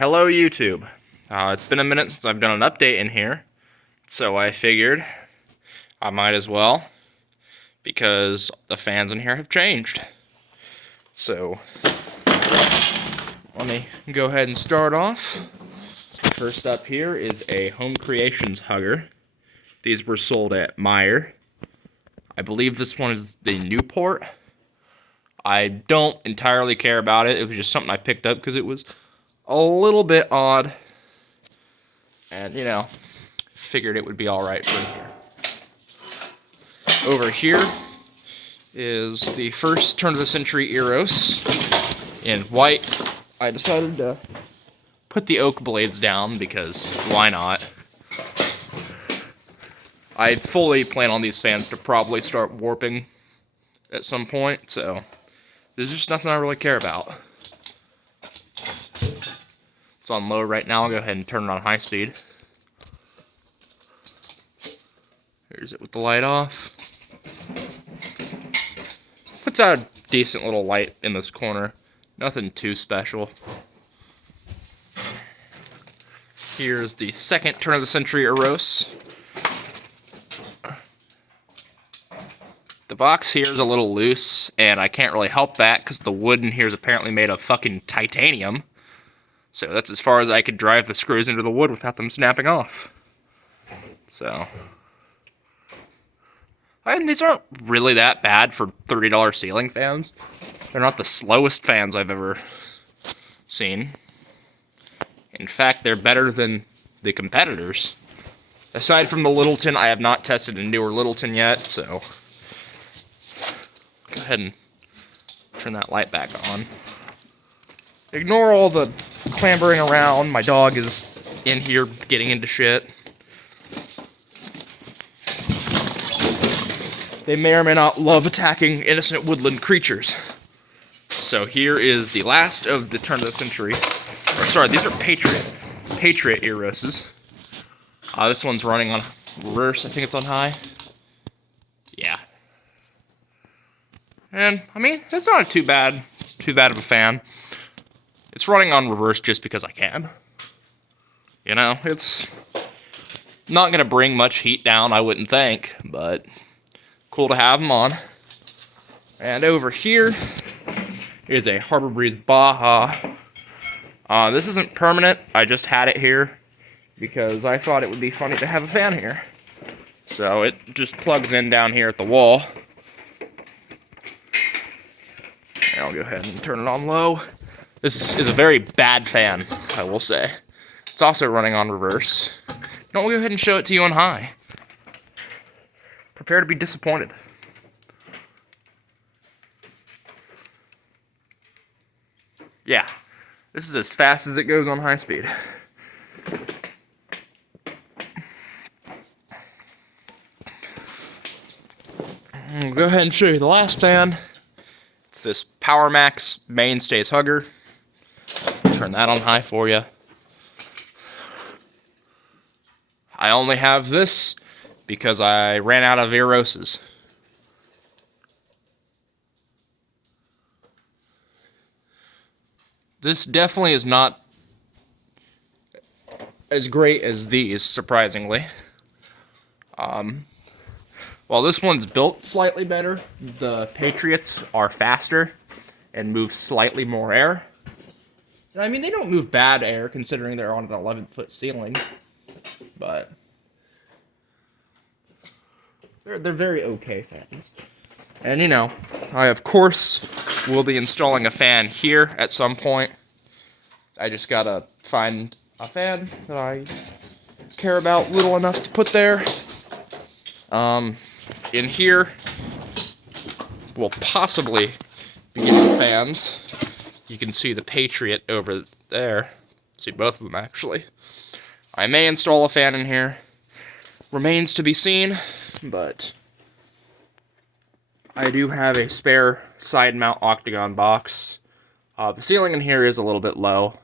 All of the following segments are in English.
Hello YouTube. It's been a minute since I've done an update in here, so I figured I might as well, because the fans in here have changed. So, let me go ahead and start off. First up here is a Home Creations Hugger. These were sold at Meijer. I believe this one is the Newport. I don't entirely care about it. It was just something I picked up because it was a little bit odd. And, you know, figured it would be alright for here. Over here is the first turn of the century Eros in white. I decided to put the oak blades down because why not? I fully plan on these fans to probably start warping at some point, so there's just nothing I really care about. It's on low right now. I'll go ahead and turn it on high speed. There's it with the light off. Puts out a decent little light in this corner. Nothing too special. Here's the second turn of the century Eros. The box here is a little loose, and I can't really help that because the wood in here is apparently made of fucking titanium. So that's as far as I could drive the screws into the wood without them snapping off. So, and these aren't really that bad for $30 ceiling fans. They're not the slowest fans I've ever seen. In fact, they're better than the competitors. Aside from the Littleton, I have not tested a newer Littleton yet, so go ahead and turn that light back on. Ignore all the clambering around. My dog is in here getting into shit. They may or may not love attacking innocent woodland creatures. So here is the last of the turn of the century. Or, sorry, these are Patriot Eroses. This one's running on reverse. I think it's on high. Yeah. And, I mean, it's not too bad of a fan. It's running on reverse just because I can. You know, it's not going to bring much heat down, I wouldn't think, but cool to have them on. And over here is a Harbor Breeze Baja. This isn't permanent. I just had it here because I thought it would be funny to have a fan here. So it just plugs in down here at the wall. And I'll go ahead and turn it on low. This is a very bad fan, I will say. It's also running on reverse. And I'll go ahead and show it to you on high. Prepare to be disappointed. Yeah, this is as fast as it goes on high speed. I'll go ahead and show you the last fan. It's this PowerMax Mainstays Hugger. Turn that on high for you. I only have this because I ran out of Eroses. This definitely is not as great as these, surprisingly. While this one's built slightly better, the Patriots are faster and move slightly more air. I mean, they don't move bad air considering they're on an 11-foot ceiling, but they're very okay fans. And, you know, I, of course, will be installing a fan here at some point. I just gotta find a fan that I care about little enough to put there. In here, we'll possibly be getting fans. You can see the Patriot over there. See both of them, actually. I may install a fan in here. Remains to be seen, but I do have a spare side mount octagon box. The ceiling in here is a little bit low,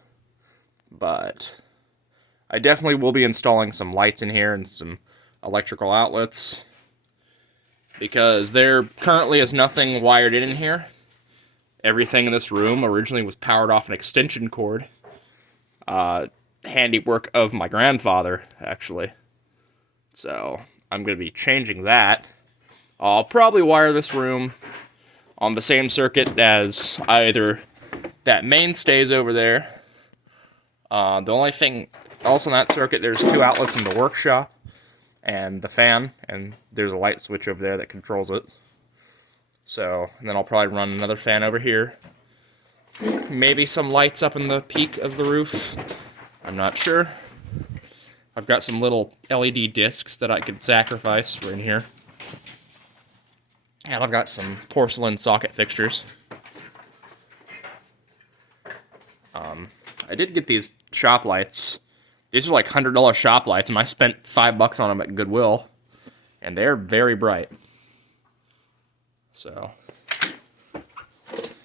but I definitely will be installing some lights in here and some electrical outlets, because there currently is nothing wired in here. Everything in this room originally was powered off an extension cord. handiwork of my grandfather, actually. So I'm going to be changing that. I'll probably wire this room on the same circuit as either that main stays over there. The only thing else on that circuit, there's 2 outlets in the workshop and the fan, and there's a light switch over there that controls it. So, and then I'll probably run another fan over here. Maybe some lights up in the peak of the roof. I'm not sure. I've got some little LED discs that I could sacrifice for in here. And I've got some porcelain socket fixtures. I did get these shop lights. These are like $100 shop lights, and I spent $5 on them at Goodwill. And they're very bright. So,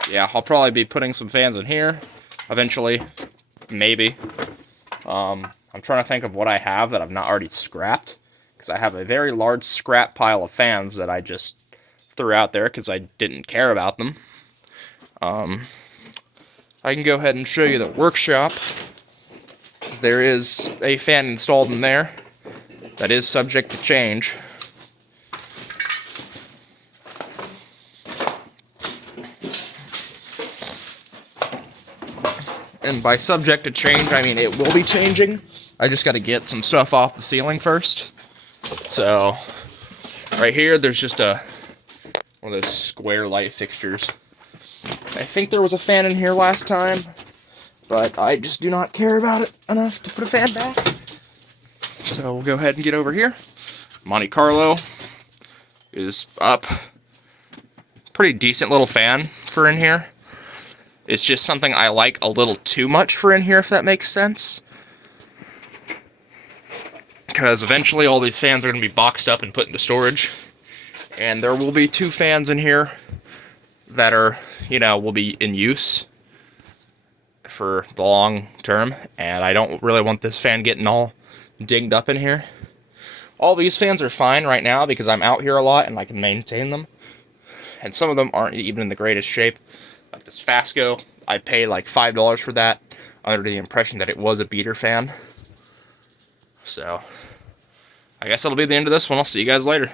yeah, I'll probably be putting some fans in here eventually. Maybe. I'm trying to think of what I have that I've not already scrapped. Because I have a very large scrap pile of fans that I just threw out there because I didn't care about them. I can go ahead and show you the workshop. There is a fan installed in there that is subject to change. And by subject to change, I mean it will be changing. I just got to get some stuff off the ceiling first. So, right here, there's just one of those square light fixtures. I think there was a fan in here last time, but I just do not care about it enough to put a fan back. So we'll go ahead and get over here. Monte Carlo is up. Pretty decent little fan for in here. It's just something I like a little too much for in here, if that makes sense. Because eventually all these fans are going to be boxed up and put into storage. And there will be 2 fans in here that are, will be in use for the long term. And I don't really want this fan getting all dinged up in here. All these fans are fine right now because I'm out here a lot and I can maintain them. And some of them aren't even in the greatest shape. Like this Fasco, I paid like $5 for that, under the impression that it was a beater fan. So, I guess that'll be the end of this one. I'll see you guys later.